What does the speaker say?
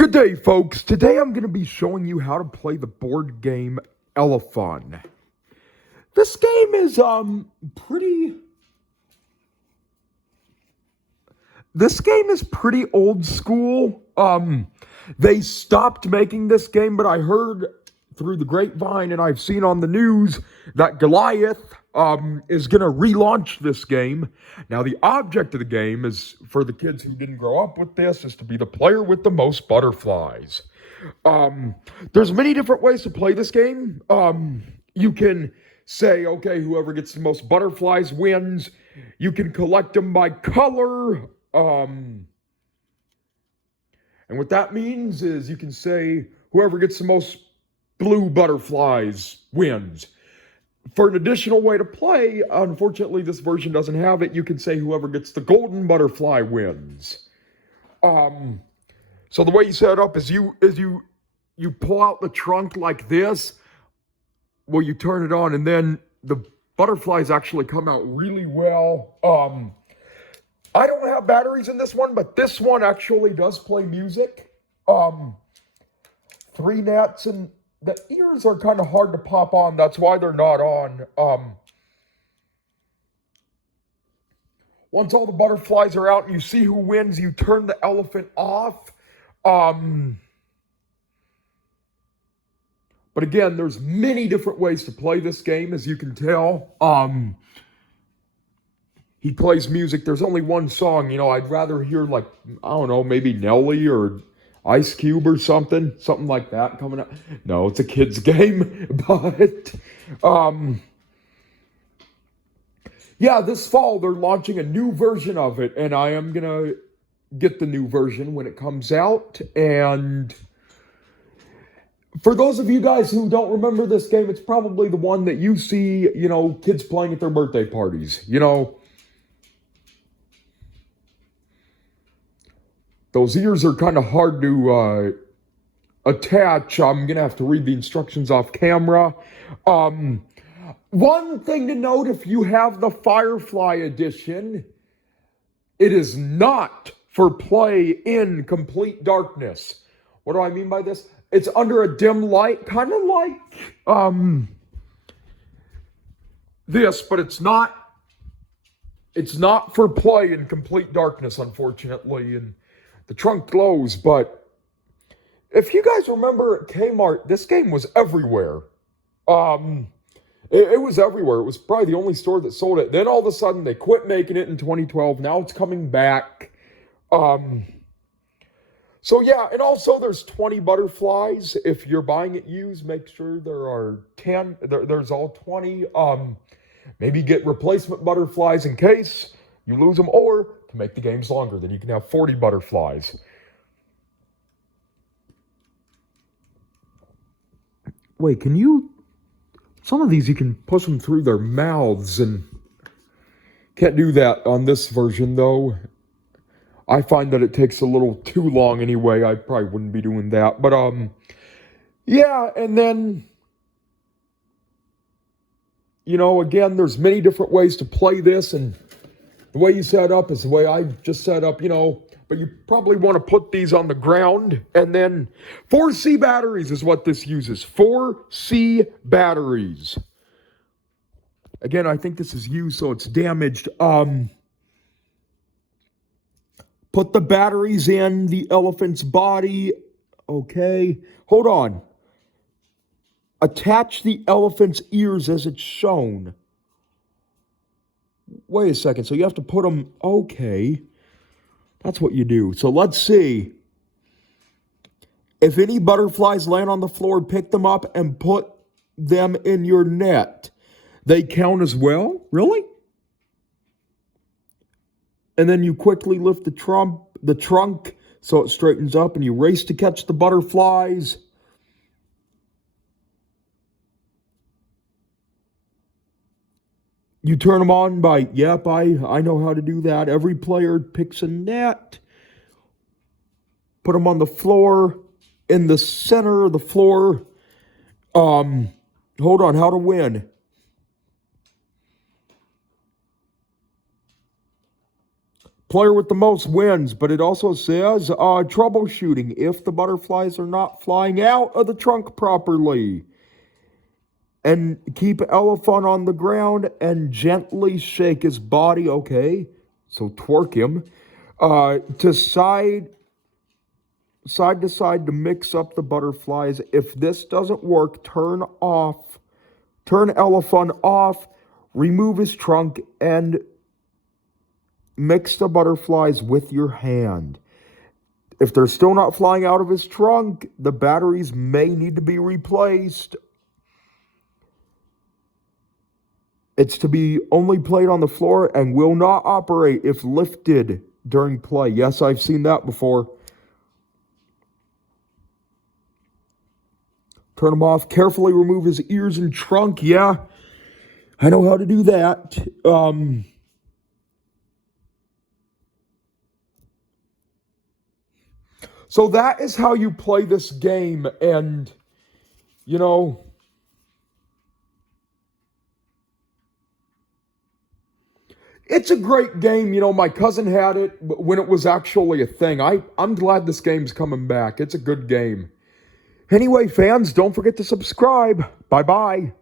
Good day, folks. Today I'm going to be showing you how to play the board game Elefun. This game is pretty old school. They stopped making this game, but I heard through the grapevine and I've seen on the news that Goliath is going to relaunch this game. Now, the object of the game is, for the kids who didn't grow up with this, is to be the player with the most butterflies. There's many different ways to play this game. You can say, okay, whoever gets the most butterflies wins. You can collect them by color. And what that means is you can say whoever gets the most blue butterflies wins. For an additional way to play, unfortunately this version doesn't have it, you can say whoever gets the golden butterfly wins. So the way you set it up is you pull out the trunk like this. Well, you turn it on and then the butterflies actually come out really well. I don't have batteries in this one, but this one actually does play music. 3 nets, and the ears are kind of hard to pop on. That's why they're not on. Once all the butterflies are out and you see who wins, you turn the elephant off. But again, there's many different ways to play this game, as you can tell. He plays music. There's only one song. I'd rather hear, like, I don't know, maybe Nelly or Ice Cube or something like that coming up. No, it's a kid's game, but yeah, this fall they're launching a new version of it, and I am gonna get the new version when it comes out. And for those of you guys who don't remember this game, it's probably the one that you see, kids playing at their birthday parties. Those ears are kind of hard to attach. I'm going to have to read the instructions off camera. One thing to note, if you have the Firefly edition, it is not for play in complete darkness. What do I mean by this? It's under a dim light, kind of like this, but it's not for play in complete darkness, unfortunately. And the trunk glows, but if you guys remember at Kmart, this game was everywhere. It was everywhere. It was probably the only store that sold it. Then all of a sudden, they quit making it in 2012. Now it's coming back. So yeah, and also there's 20 butterflies. If you're buying it used, make sure there are 10. There's all 20. Maybe get replacement butterflies in case you lose them, or to make the games longer, then you can have 40 butterflies. Wait, some of these you can push them through their mouths, and can't do that on this version though. I find that it takes a little too long anyway. I probably wouldn't be doing that, but yeah, and then again, there's many different ways to play this, and the way you set up is the way I just set up, but you probably want to put these on the ground. And then 4C batteries is what this uses. 4C batteries. Again, I think this is used, so it's damaged. Put the batteries in the elephant's body. Okay. Hold on. Attach the elephant's ears as it's shown. Wait a second, so you have to put them, okay. That's what you do. So let's see. If any butterflies land on the floor, pick them up and put them in your net. They count as well? Really? And then you quickly lift the trunk so it straightens up, and you race to catch the butterflies. You turn them on by, yep, I know how to do that. Every player picks a net, put them on the floor, in the center of the floor. Hold on, how to win. Player with the most wins, but it also says troubleshooting if the butterflies are not flying out of the trunk properly. And keep elefun on the ground and gently shake his body, okay? So twerk him. To side to side to mix up the butterflies. If this doesn't work, turn elefun off, remove his trunk, and mix the butterflies with your hand. If they're still not flying out of his trunk, the batteries may need to be replaced. It's to be only played on the floor and will not operate if lifted during play. Yes, I've seen that before. Turn him off. Carefully remove his ears and trunk. Yeah, I know how to do that. So that is how you play this game. And, you know, it's a great game. You know, my cousin had it when it was actually a thing. I'm glad this game's coming back. It's a good game. Anyway, fans, don't forget to subscribe. Bye-bye.